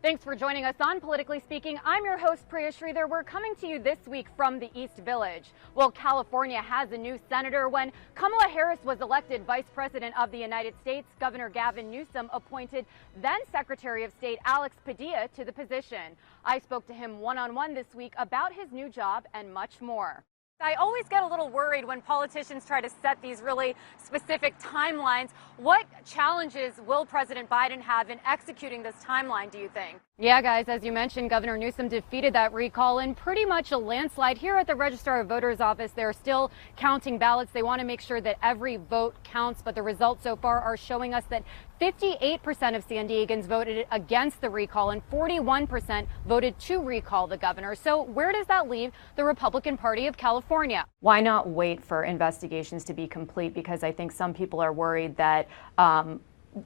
Thanks for joining us on Politically Speaking. I'm your host, Priya Sridhar. We're coming to you this week from the East Village. Well, California has a new senator. When Kamala Harris was elected Vice President of the United States, Governor Gavin Newsom appointed then Secretary of State Alex Padilla to the position. I spoke to him one-on-one this week about his new job and much more. I always get a little worried when politicians try to set these really specific timelines. What challenges will President Biden have in executing this timeline, do you think? Yeah, guys, as you mentioned, Governor Newsom defeated that recall in pretty much a landslide. Here at the Registrar of Voters office, they're still counting ballots. They want to make sure that every vote counts, but the results so far are showing us that 58% of San Diegans voted against the recall and 41% voted to recall the governor. So where does that leave the Republican Party of California? Why not wait for investigations to be complete? Because I think some people are worried that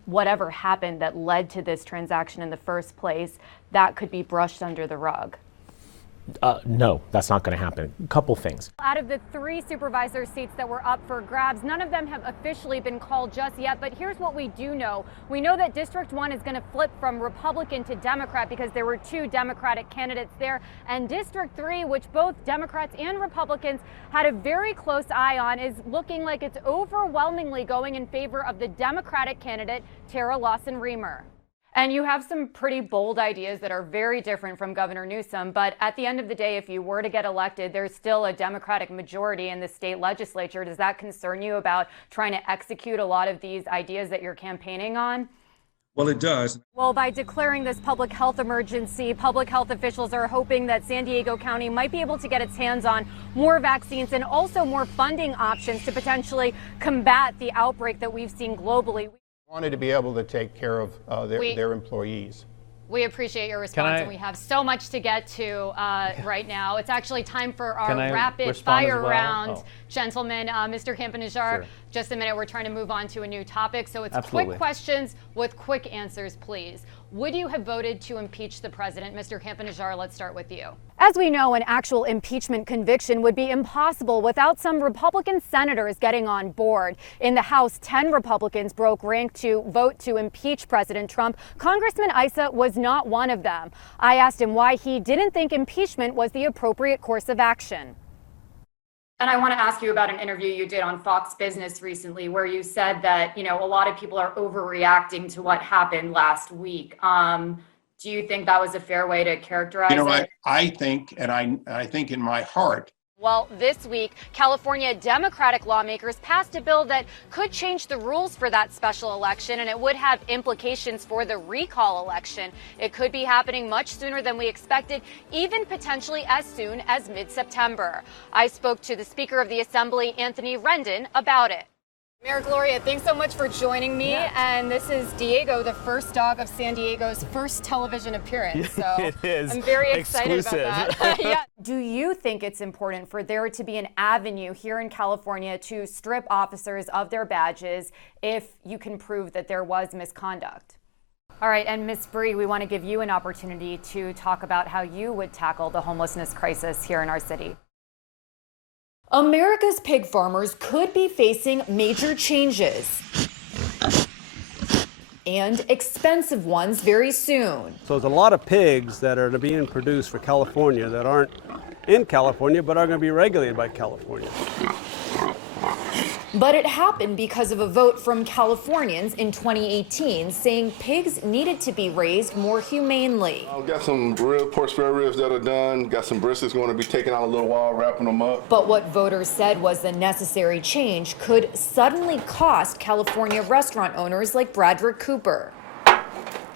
whatever happened that led to this transaction in the first place, that could be brushed under the rug. No, that's not going to happen. A couple things. Out of the 3 supervisor seats that were up for grabs, none of them have officially been called just yet. But here's what we do know. We know that District 1 is going to flip from Republican to Democrat because there were 2 Democratic candidates there. And District 3, which both Democrats and Republicans had a very close eye on, is looking like it's overwhelmingly going in favor of the Democratic candidate, Tara Lawson-Remer. And you have some pretty bold ideas that are very different from Governor Newsom. But at the end of the day, if you were to get elected, there's still a Democratic majority in the state legislature. Does that concern you about trying to execute a lot of these ideas that you're campaigning on? Well, it does. Well, by declaring this public health emergency, public health officials are hoping that San Diego County might be able to get its hands on more vaccines and also more funding options to potentially combat the outbreak that we've seen globally. Wanted to be able to take care of their employees. We appreciate your response, and we have so much to get to right now. It's actually time for our rapid fire round. Gentlemen, Mr. Campanajar, sure. Just a minute, we're trying to move on to a new topic. So it's quick questions with quick answers, please. Would you have voted to impeach the president? Mr. Campanajar, let's start with you. As we know, an actual impeachment conviction would be impossible without some Republican senators getting on board. In the House, 10 Republicans broke rank to vote to impeach President Trump. Congressman Issa was not one of them. I asked him why he didn't think impeachment was the appropriate course of action. And I want to ask you about an interview you did on Fox Business recently where you said that, a lot of people are overreacting to what happened last week. Do you think that was a fair way to characterize it? I think, and I think in my heart. Well, this week, California Democratic lawmakers passed a bill that could change the rules for that special election, and it would have implications for the recall election. It could be happening much sooner than we expected, even potentially as soon as mid-September. I spoke to the Speaker of the Assembly, Anthony Rendon, about it. Mayor Gloria, thanks so much for joining me. Yeah. And this is Diego, the first dog of San Diego's first television appearance. So it is. I'm very excited exclusive. about that. Yeah. Do you think it's important for there to be an avenue here in California to strip officers of their badges if you can prove that there was misconduct? All right, and Ms. Bree, we want to give you an opportunity to talk about how you would tackle the homelessness crisis here in our city. America's pig farmers could be facing major changes and expensive ones very soon. So there's a lot of pigs that are being produced for California that aren't in California but are going to be regulated by California. But it happened because of a vote from Californians in 2018 saying pigs needed to be raised more humanely. I've got some pork spare ribs that are done, got some briskets going to be taken out a little while, wrapping them up. But what voters said was the necessary change could suddenly cost California restaurant owners like Bradford Cooper.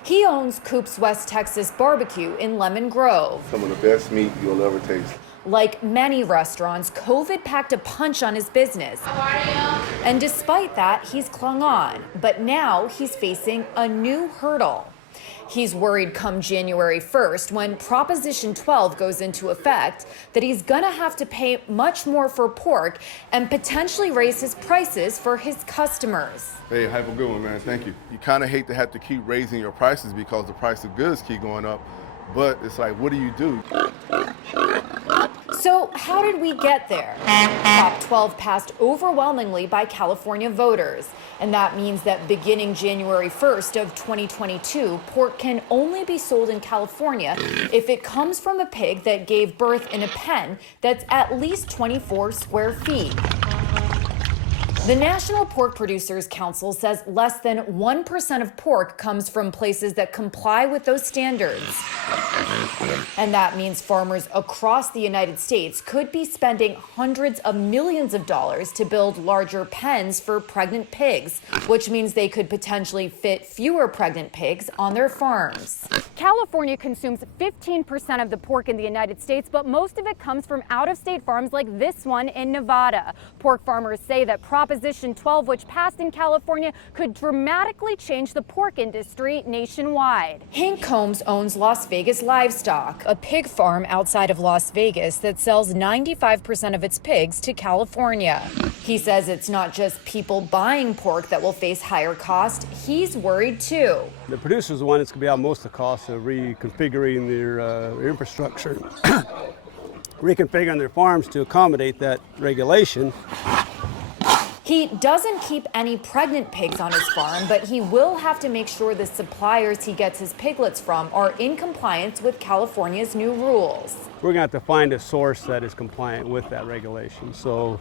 He owns Coop's West Texas Barbecue in Lemon Grove. Some of the best meat you'll ever taste. Like many restaurants, COVID packed a punch on his business. How are you? And despite that, he's clung on. But now he's facing a new hurdle. He's worried come January 1st, when Proposition 12 goes into effect, that he's gonna have to pay much more for pork and potentially raise his prices for his customers. Hey, have a good one, man. Thank you. You kind of hate to have to keep raising your prices because the price of goods keep going up, but it's like, what do you do? So how did we get there? Prop 12 passed overwhelmingly by California voters. And that means that beginning January 1st of 2022, pork can only be sold in California if it comes from a pig that gave birth in a pen that's at least 24 square feet. The National Pork Producers Council says less than 1% of pork comes from places that comply with those standards. And that means farmers across the United States could be spending hundreds of millions of dollars to build larger pens for pregnant pigs, which means they could potentially fit fewer pregnant pigs on their farms. California consumes 15% of the pork in the United States, but most of it comes from out-of-state farms like this one in Nevada. Pork farmers say that Proposition 12, which passed in California, could dramatically change the pork industry nationwide. Hank Combs owns Las Vegas Livestock, a pig farm outside of Las Vegas that sells 95% of its pigs to California. He says it's not just people buying pork that will face higher cost. He's worried too. The producer's the one that's going to be out most of the cost of reconfiguring their infrastructure, reconfiguring their farms to accommodate that regulation. He doesn't keep any pregnant pigs on his farm, but he will have to make sure the suppliers he gets his piglets from are in compliance with California's new rules. We're going to have to find a source that is compliant with that regulation. So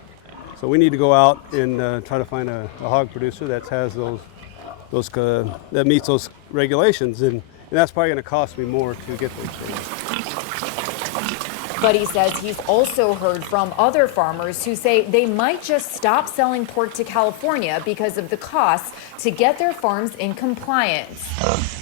we need to go out and try to find a hog producer that has that meets those regulations, and that's probably going to cost me more to get those things. But he says he's also heard from other farmers who say they might just stop selling pork to California because of the costs to get their farms in compliance.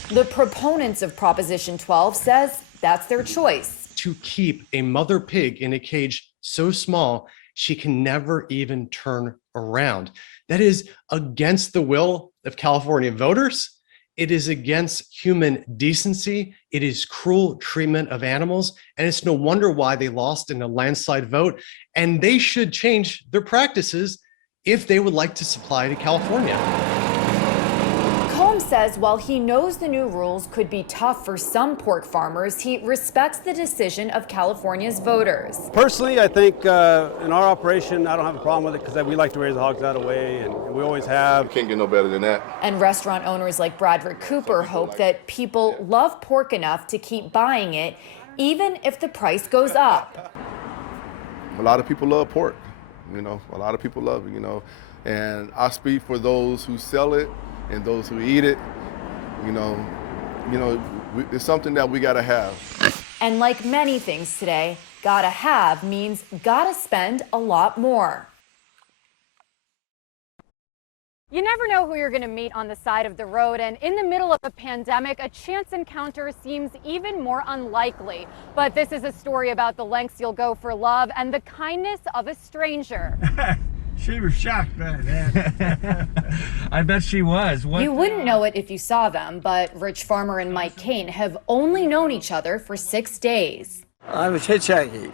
The proponents of Proposition 12 says that's their choice. To keep a mother pig in a cage so small she can never even turn around. That is against the will of California voters. It is against human decency. It is cruel treatment of animals. And it's no wonder why they lost in a landslide vote. And they should change their practices if they would like to supply to California. Combs says while he knows the new rules could be tough for some pork farmers, he respects the decision of California's voters. Personally, I think in our operation, I don't have a problem with it because we like to raise the hogs that way, and we always have. Can't get no better than that. And restaurant owners like Bradford Cooper hope that people love pork enough to keep buying it, even if the price goes up. A lot of people love pork, a lot of people love it, and I speak for those who sell it and those who eat it. It's something that we gotta have. And like many things today, gotta have means gotta spend a lot more. You never know who you're going to meet on the side of the road, and in the middle of a pandemic, a chance encounter seems even more unlikely. But this is a story about the lengths you'll go for love and the kindness of a stranger. She was shocked by that. I bet she was. You wouldn't know it if you saw them, but Rich Farmer and Mike Kane have only known each other for 6 days. I was hitchhiking.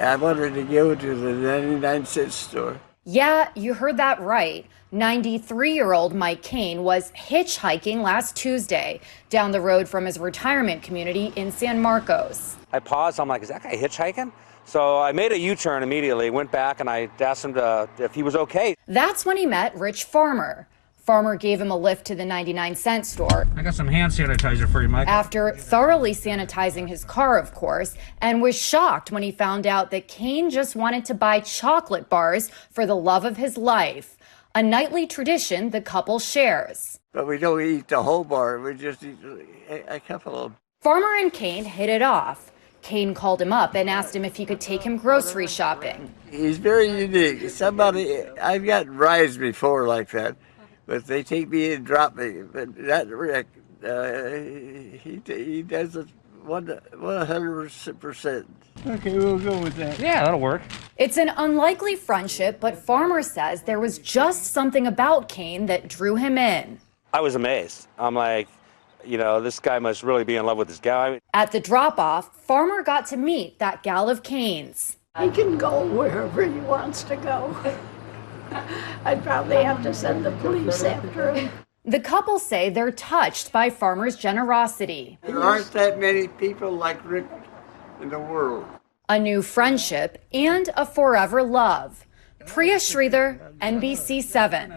I wanted to go to the 99-cent store. Yeah, you heard that right. 93-year-old Mike Kane was hitchhiking last Tuesday down the road from his retirement community in San Marcos. I paused. I'm like, is that guy hitchhiking? So I made a U-turn immediately, went back, and I asked him if he was okay. That's when he met Rich Farmer. Farmer gave him a lift to the 99-cent store. I got some hand sanitizer for you, Mike. After thoroughly sanitizing his car, of course, and was shocked when he found out that Kane just wanted to buy chocolate bars for the love of his life. A nightly tradition the couple shares. But we don't eat the whole bar. We just eat a couple of them. Farmer and Kane hit it off. Kane called him up and asked him if he could take him grocery shopping. He's very unique. I've gotten rides before like that, but they take me and drop me. But that Rick, he does it 100%. Okay, we'll go with that. Yeah, that'll work. It's an unlikely friendship, but Farmer says there was just something about Kane that drew him in. I was amazed. I'm like, this guy must really be in love with this guy. At the drop-off, Farmer got to meet that gal of Kane's. He can go wherever he wants to go. I'd probably have to send the police after him. The couple say they're touched by Farmer's generosity. There aren't that many people like Rick in the world. a new friendship, and a forever love. Priya Sridhar, NBC 7.